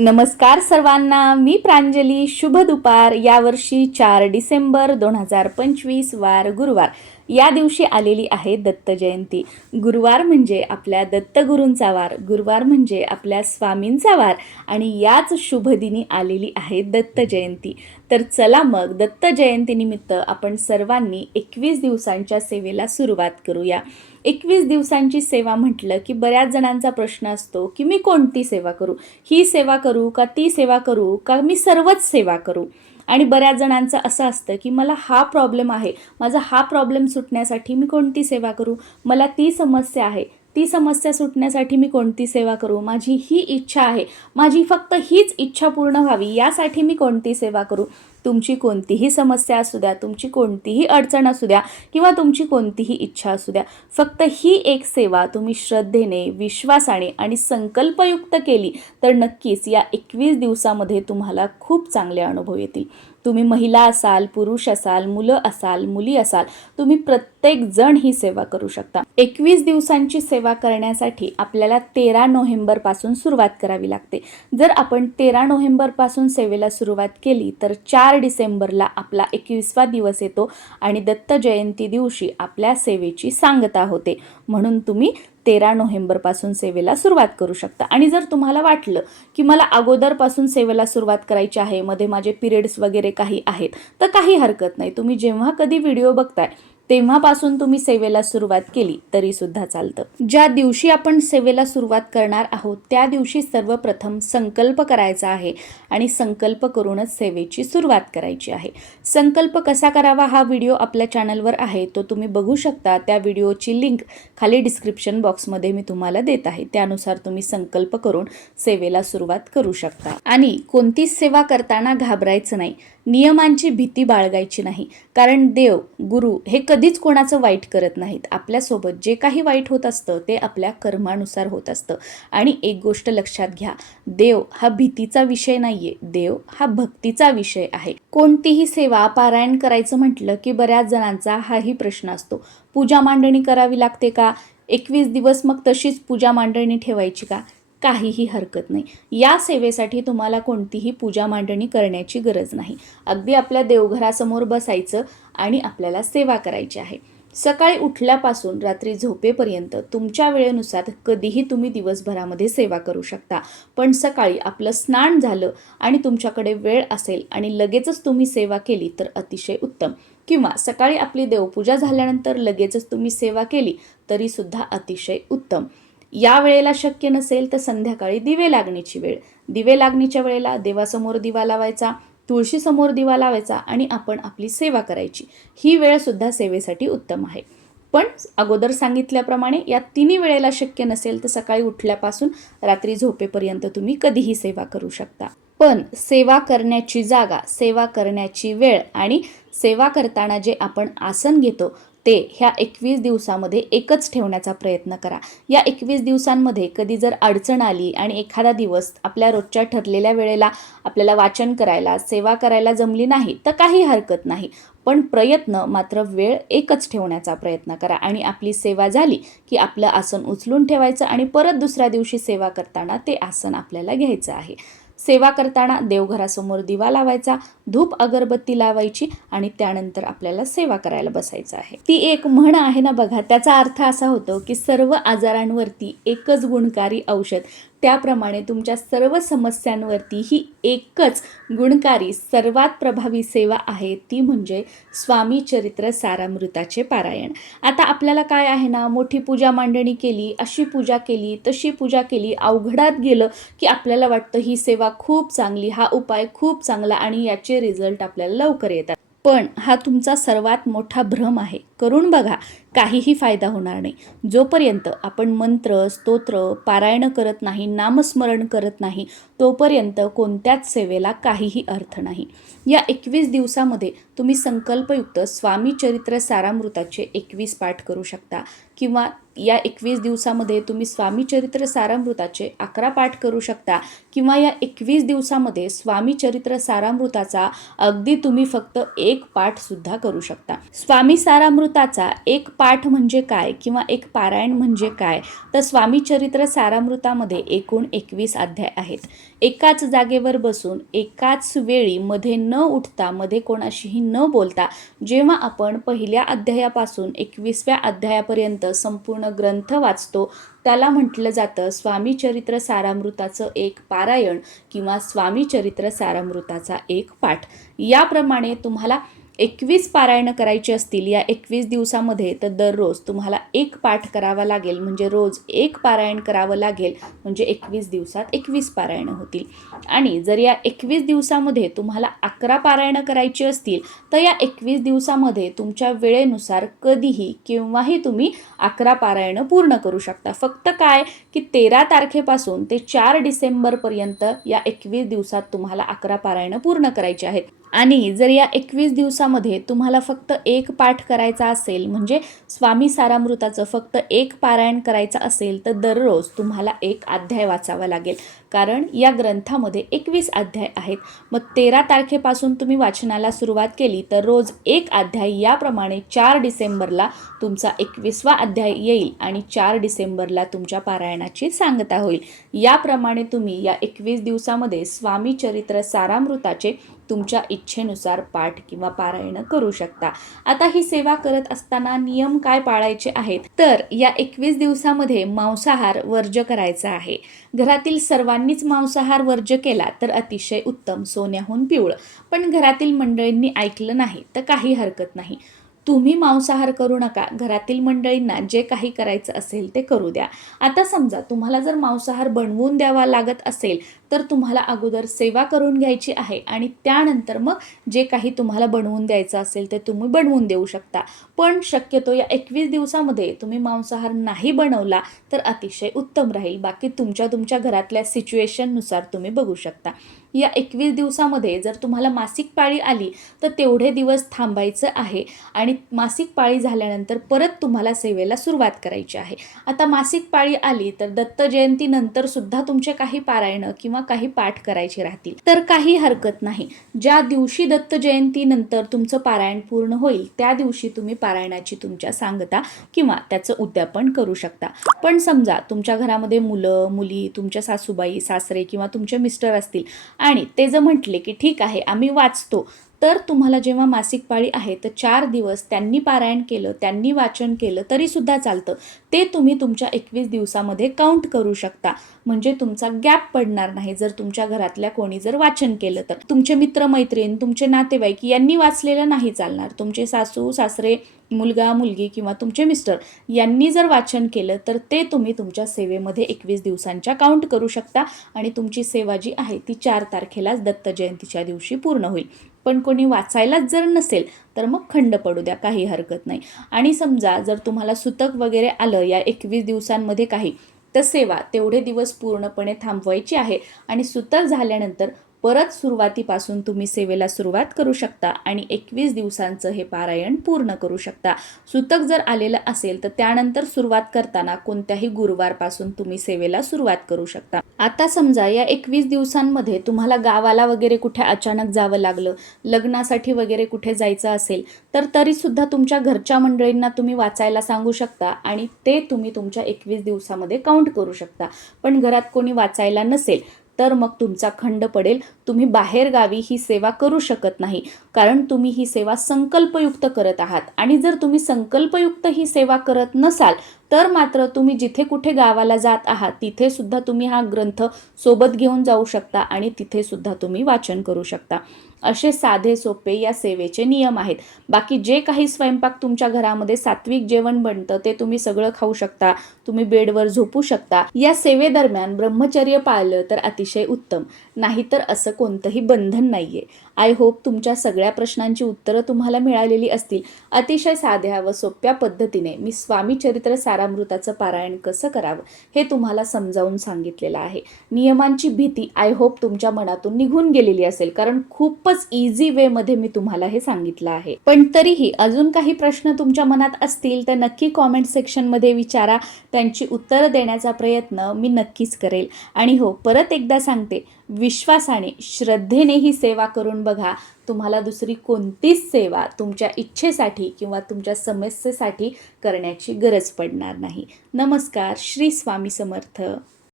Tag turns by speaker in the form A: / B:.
A: नमस्कार सर्वांना मी प्रांजली शुभ दुपार यावर्षी चार डिसेंबर दोन हजार पंचवीस वार गुरुवार. या दिवशी आलेली आहे दत्त जयंती. गुरुवार म्हणजे आपल्या दत्तगुरूंचा वार गुरुवार म्हणजे आपल्या स्वामींचा वार आणि याच शुभदिनी आलेली आहे दत्त जयंती. तर चला मग दत्त जयंतीनिमित्त आपण सर्वांनी एकवीस दिवसांच्या सेवेला सुरुवात करूया. एकवीस दिवसांची सेवा म्हटलं की बऱ्याच जणांचा प्रश्न असतो की मी कोणती सेवा करू? ही सेवा करू का ती सेवा करू? का मी सर्वच सेवा करू? आणि बऱ्याच जणांचं असं असतं की मला हा प्रॉब्लेम आहे माझा हा प्रॉब्लेम सुटण्यासाठी मी कोणती सेवा करू? मला ती समस्या आहे ती समस्या सुटण्यासाठी मी कोणती सेवा करू? माझी ही इच्छा आहे माझी फक्त हीच इच्छा पूर्ण व्हावी यासाठी मी कोणती सेवा करू? तुमची कोणतीही समस्या असू द्या तुमची कोणतीही अडचण असू द्या किंवा तुमची कोणतीही इच्छा असू द्या फक्त ही एक सेवा तुम्ही श्रद्धेने विश्वासाने आणि संकल्पयुक्त केली तर नक्कीच या एकवीस दिवसामध्ये तुम्हाला खूप चांगले अनुभव येतील. तुम्ही महिला असाल पुरुष असाल मुलं असाल मुली असाल तुम्ही प्रत्येक जण ही सेवा करू शकता. एकवीस दिवसांची सेवा करण्यासाठी आपल्याला तेरा नोव्हेंबरपासून सुरुवात करावी लागते. जर आपण तेरा नोव्हेंबरपासून सेवेला सुरुवात केली तर चार डिसेंबरला आपला एकवीसवा दिवस येतो आणि दत्त जयंती दिवशी आपल्या सेवेची सांगता होते. म्हणून तुम्ही तेरा नोव्हेंबरपासून सेवेला सुरुवात करू शकता. आणि जर तुम्हाला वाटलं की मला अगोदरपासून सेवेला सुरुवात करायची आहे मध्ये माझे पिरियड्स वगैरे काही आहेत तर काही हरकत नाही. तुम्ही जेव्हा कधी व्हिडिओ बघताय तेव्हापासून तुम्ही सेवेला सुरुवात केली तरी सुद्धा चालतं. ज्या दिवशी आपण सेवेला सुरुवात करणार आहोत त्या दिवशी सर्वप्रथम संकल्प करायचा आहे आणि संकल्प करूनच सेवेची सुरुवात करायची आहे. संकल्प कसा करावा हा व्हिडिओ आपल्या चॅनलवर आहे तो तुम्ही बघू शकता. त्या व्हिडिओची लिंक खाली डिस्क्रिप्शन बॉक्समध्ये मी तुम्हाला देत आहे. त्यानुसार तुम्ही संकल्प करून सेवेला सुरुवात करू शकता. आणि कोणतीच सेवा करताना घाबरायचं नाही. नियमांची भीती बाळगायची नाही. कारण देव गुरु हे कधीच कोणाचं वाईट करत नाहीत. आपल्यासोबत जे काही वाईट होत असतं ते आपल्या कर्मानुसार होत असतं. आणि एक गोष्ट लक्षात घ्या देव हा भीतीचा विषय नाहीये. देव हा भक्तीचा विषय आहे. कोणतीही सेवा पारायण करायचं म्हटलं की बऱ्याच जणांचा हाही प्रश्न असतो. पूजा मांडणी करावी लागते का? एकवीस दिवस मग तशीच पूजा मांडणी ठेवायची का? काहीही हरकत नाही. या सेवेसाठी तुम्हाला कोणतीही पूजा मांडणी करण्याची गरज नाही. अगदी आपल्या देवघरासमोर बसायचं आणि आपल्याला सेवा करायची आहे. सकाळी उठल्यापासून रात्री झोपेपर्यंत तुमच्या वेळेनुसार कधीही तुम्ही दिवसभरामध्ये सेवा करू शकता. पण सकाळी आपलं स्नान झालं आणि तुमच्याकडे वेळ असेल आणि लगेचच तुम्ही सेवा केली तर अतिशय उत्तम. किंवा सकाळी आपली देवपूजा झाल्यानंतर लगेचच तुम्ही सेवा केली तरीसुद्धा अतिशय उत्तम. या वेळेला शक्य नसेल तर संध्याकाळी दिवे लागण्याची वेळ. दिवे लागणीच्या वेळेला देवासमोर दिवा लावायचा तुळशीसमोर दिवा लावायचा आणि आपण आपली सेवा करायची. ही वेळसुद्धा सेवेसाठी उत्तम आहे. पण अगोदर सांगितल्याप्रमाणे या तिन्ही वेळेला शक्य नसेल तर सकाळी उठल्यापासून रात्री झोपेपर्यंत तुम्ही कधीही सेवा करू शकता. पण सेवा करण्याची जागा सेवा करण्याची वेळ आणि सेवा करताना जे आपण आसन घेतो ते ह्या एकवीस दिवसामध्ये एकच ठेवण्याचा प्रयत्न करा. या एकवीस दिवसांमध्ये कधी जर अडचण आली आणि एखादा दिवस आपल्या रोजच्या ठरलेल्या वेळेला आपल्याला वाचन करायला सेवा करायला जमली नाही तर काही हरकत नाही. पण प्रयत्न मात्र वेळ एकच ठेवण्याचा प्रयत्न करा आणि आपली सेवा झाली की आपलं आसन उचलून ठेवायचं आणि परत दुसऱ्या दिवशी सेवा करताना ते आसन आपल्याला घ्यायचं आहे. सेवा करताना देवघरासमोर दिवा लावायचा धूप अगरबत्ती लावायची आणि त्यानंतर आपल्याला सेवा करायला बसायचं आहे. ती एक म्हण आहे ना बघा त्याचा अर्थ असा होतो की सर्व आजारांवरती एकच गुणकारी औषध त्याप्रमाणे तुमच्या सर्व समस्यांवरती ही एकच गुणकारी सर्वात प्रभावी सेवा आहे ती म्हणजे स्वामी चरित्र सारामृताचे पारायण. आता आपल्याला काय आहे ना मोठी पूजा मांडणी केली अशी पूजा केली तशी पूजा केली अवघडात गेलं की आपल्याला वाटतं ही सेवा खूप चांगली हा उपाय खूप चांगला आणि याचे रिझल्ट आपल्याला लवकर येतात. पण हा तुमचा सर्वात मोठा भ्रम आहे. करून बघा काहीही फायदा होणार नाही. जोपर्यंत आपण मंत्र स्तोत्र पारायण करत नाही नामस्मरण करत नाही तोपर्यंत कोणत्याच सेवेला काहीही अर्थ नाही. या एकवीस दिवसामध्ये तुम्ही संकल्पयुक्त स्वामी चरित्र सारामृताचे एकवीस पाठ करू शकता किंवा या एकवीस दिवसामध्ये तुम्ही स्वामी चरित्र सारामृताचे अकरा पाठ करू शकता किंवा या एकवीस दिवसामध्ये स्वामी चरित्र सारामृताचा अगदी तुम्ही फक्त एक पाठसुद्धा करू शकता. स्वामी सारामृताचा एक पाठ म्हणजे काय किंवा एक पारायण म्हणजे काय? तर स्वामी चरित्र सारामृतामध्ये एकूण एकवीस अध्याय आहेत. एकाच जागेवर बसून एकाच वेळी मध्ये न उठता मध्ये कोणाशीही न बोलता जेव्हा आपण पहिल्या अध्यायापासून एकवीसव्या अध्यायापर्यंत संपूर्ण ग्रंथ वाचतो. त्याला म्हटलं जातं स्वामी चरित्र सारामृताचं एक पारायण किंवा स्वामी चरित्र सारामृताचा एक पाठ. याप्रमाणे तुम्हाला एकवीस पारायणं करायची असतील या एकवीस दिवसामध्ये तर दररोज तुम्हाला एक पाठ करावा लागेल. म्हणजे रोज एक पारायण करावं लागेल. म्हणजे एकवीस दिवसात एकवीस पारायणं होतील. आणि जर या एकवीस दिवसामध्ये तुम्हाला अकरा पारायणं करायची असतील तर या एकवीस दिवसामध्ये तुमच्या वेळेनुसार कधीही केव्हाही तुम्ही अकरा पारायणं पूर्ण करू शकता. फक्त काय? की तेरा तारखेपासून ते चार डिसेंबरपर्यंत या एकवीस दिवसात तुम्हाला अकरा पारायणं पूर्ण करायची आहेत. आणि जर या एकवीस दिवसामध्ये तुम्हाला फक्त एक पाठ करायचा असेल म्हणजे स्वामी सारामृताचं फक्त एक पारायण करायचं असेल तर दररोज तुम्हाला एक अध्याय वाचावा लागेल. कारण या ग्रंथामध्ये एकवीस अध्याय आहेत. मग तेरा तारखेपासून तुम्ही वाचनाला सुरुवात केली तर रोज एक अध्याय याप्रमाणे चार डिसेंबरला तुमचा एकवीसवा अध्याय येईल आणि चार डिसेंबरला तुमच्या पारायणाची सांगता होईल. याप्रमाणे तुम्ही या एकवीस दिवसामध्ये स्वामी चरित्र सारामृताचे तुमच्या इच्छेनुसार पाठ किंवा पारायण करू शकता. आता ही सेवा करत असताना नियम काय पाळायचे आहेत? तर या एकवीस दिवसामध्ये मांसाहार वर्ज्य करायचा आहे. घरातील सर्वांनीच मांसाहार वर्ज्य केला तर अतिशय उत्तम सोन्याहून पिवळं. पण घरातील मंडळींनी ऐकलं नाही तर काही हरकत नाही. तुम्ही मांसाहार करू नका. घरातील मंडळींना जे काही करायचं असेल ते करू द्या. आता समजा तुम्हाला जर मांसाहार बनवून द्यावा लागत असेल तर तुम्हाला अगोदर सेवा करून घ्यायची आहे आणि त्यानंतर मग जे काही तुम्हाला बनवून द्यायचं असेल ते तुम्ही बनवून देऊ शकता. पण शक्यतो या एकवीस दिवसामध्ये तुम्ही मांसाहार नाही बनवला तर अतिशय उत्तम राहील. बाकी तुमच्या तुमच्या घरातल्या सिच्युएशननुसार तुम्ही बघू शकता. या एकवीस दिवसामध्ये जर तुम्हाला मासिक पाळी आली तर तेवढे दिवस थांबायचं आहे आणि मासिक पाळी झाल्यानंतर परत तुम्हाला सेवेला सुरुवात करायची आहे. आता मासिक पाळी आली तर दत्त जयंतीनंतर सुद्धा तुमचे काही पारायणं किंवा काही पाठ करायचे राहतील तर काही हरकत नाही. ज्या दिवशी दत्त जयंतीनंतर तुमचं पारायण पूर्ण होईल त्या दिवशी तुम्ही पारायणाची तुमच्या सांगता किंवा त्याचं उद्यापन करू शकता. पण समजा तुमच्या घरामध्ये मुलं मुली तुमच्या सासूबाई सासरे किंवा तुमचे मिस्टर असतील आणि ते जर म्हटले की ठीक आहे आम्ही वाचतो. तर तुम्हाला जेव्हा मासिक पाळी आहे तर चार दिवस त्यांनी पारायण केलं त्यांनी वाचन केलं तरीसुद्धा चालतं. ते तुम्ही तुमच्या एकवीस दिवसामध्ये काउंट करू शकता. म्हणजे तुमचा गॅप पडणार नाही जर तुमच्या घरातल्या कोणी जर वाचन केलं तर. तुमचे मित्रमैत्रीण तुमचे नातेवाईक यांनी वाचलेलं नाही चालणार. तुमचे सासू सासरे मुलगा मुलगी किंवा तुमचे मिस्टर यांनी जर वाचन केलं तर ते तुम्ही तुमच्या सेवेमध्ये एकवीस दिवसांच्या काउंट करू शकता आणि तुमची सेवा जी आहे ती चार तारखेलाच दत्त जयंतीच्या दिवशी पूर्ण होईल. पण कोणी वाचायलाच जर नसेल तर मग खंड पडू द्या काही हरकत नाही. आणि समजा जर तुम्हाला सुतक वगैरे आलं या एकवीस दिवसांमध्ये काही तर सेवा तेवढे दिवस पूर्णपणे थांबवायची आहे. आणि सुतक झाल्यानंतर परत सुरुवातीपासून तुम्ही सेवेला सुरुवात करू शकता आणि एकवीस दिवसांचं हे पारायण पूर्ण करू शकता. सुतक जर आलेलं असेल तर त्यानंतर सुरुवात करताना कोणत्याही गुरुवारपासून तुम्ही सेवेला सुरुवात करू शकता. आता समजा या एकवीस दिवसांमध्ये तुम्हाला गावाला वगैरे कुठे अचानक जावं लागलं लग्नासाठी वगैरे कुठे जायचं असेल तर तरीसुद्धा तुमच्या घरच्या मंडळींना तुम्ही वाचायला सांगू शकता आणि ते तुम्ही तुमच्या एकवीस दिवसामध्ये काउंट करू शकता. पण घरात कोणी वाचायला नसेल तर मग तुमचा खंड पडेल. तुम्ही बाहेरगावी ही सेवा करू शकत नाही. कारण तुम्ही ही सेवा संकल्पयुक्त करत आहात. आणि जर तुम्ही संकल्पयुक्त ही सेवा करत नसाल तर मात्र तुम्ही जिथे कुठे गावाला जात आहात तिथे सुद्धा तुम्ही हा ग्रंथ सोबत घेऊन जाऊ शकता आणि तिथे सुद्धा तुम्ही वाचन करू शकता. असे साधे सोपे या सेवेचे नियम आहेत. बाकी जे काही स्वयंपाक तुमच्या घरामध्ये सात्विक जेवण बनतं ते तुम्ही सगळं खाऊ शकता तुम्ही बेडवर झोपू शकता. या सेवेदरम्यान ब्रह्मचर्य पाळलं तर अतिशय उत्तम. नाहीतर असं कोणतंही बंधन नाही आहे आय होप तुमच्या सगळ्या प्रश्नांची उत्तरं तुम्हाला मिळालेली असतील. अतिशय साध्या व सोप्या पद्धतीने मी स्वामी चरित्र सारामृताचं पारायण कसं करावं हे तुम्हाला समजावून सांगितलेलं आहे. नियमांची भीती आय होप तुमच्या मनातून निघून गेलेली असेल कारण खूपच इझी वेमध्ये मी तुम्हाला हे सांगितलं आहे. पण तरीही अजून काही प्रश्न तुमच्या मनात असतील तर नक्की कॉमेंट सेक्शनमध्ये विचारा. त्यांची उत्तरं देण्याचा प्रयत्न मी नक्कीच करेल. आणि हो परत एकदा सांगते विश्वासाने श्रद्धेने ही सेवा करून बघा. तुम्हाला दुसरी कोणतीच सेवा तुमच्या इच्छेसाठी किंवा तुमच्या समस्येसाठी करण्याची गरज पडणार नाही. नमस्कार श्री स्वामी समर्थ.